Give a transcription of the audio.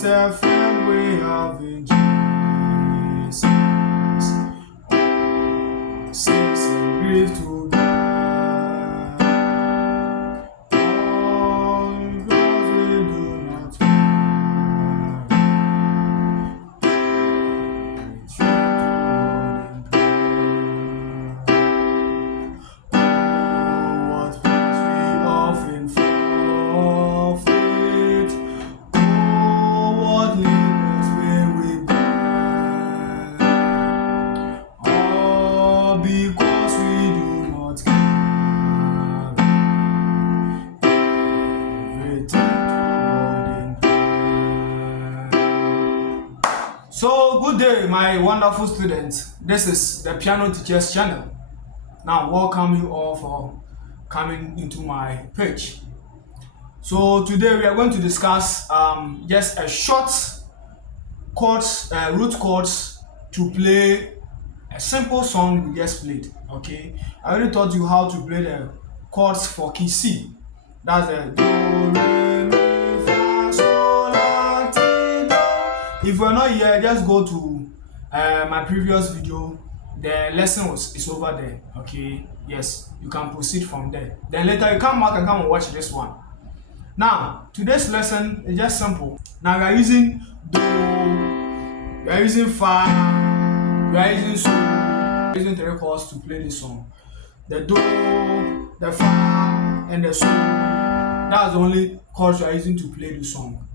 What a friend we have in Jesus. Sins and grief to God. All because we do not care. We try to oh, what price we often forfeit. Oh, what needless way we bear. All because we do not care. Everything to God in prayer. So, good day, my wonderful students. This is the Piano Teachers channel. Now, welcome you all for coming into my page. So today we are going to discuss just a short chords, root chords to play a simple song we just played. Okay, I already taught you how to play the chords for key C. That's the do, re, mi, fa, sol, la, ti, do. If you're not here, just go to my previous video. The lesson is over there. Okay, yes, you can proceed from there. Then later you come back and come and watch this one. Now, today's lesson is just simple. Now we are using do, we are using fa, we are using sol, we are using 3 chords to play this song. The do, the fa, and the sol. That's the only chords we are using to play this song.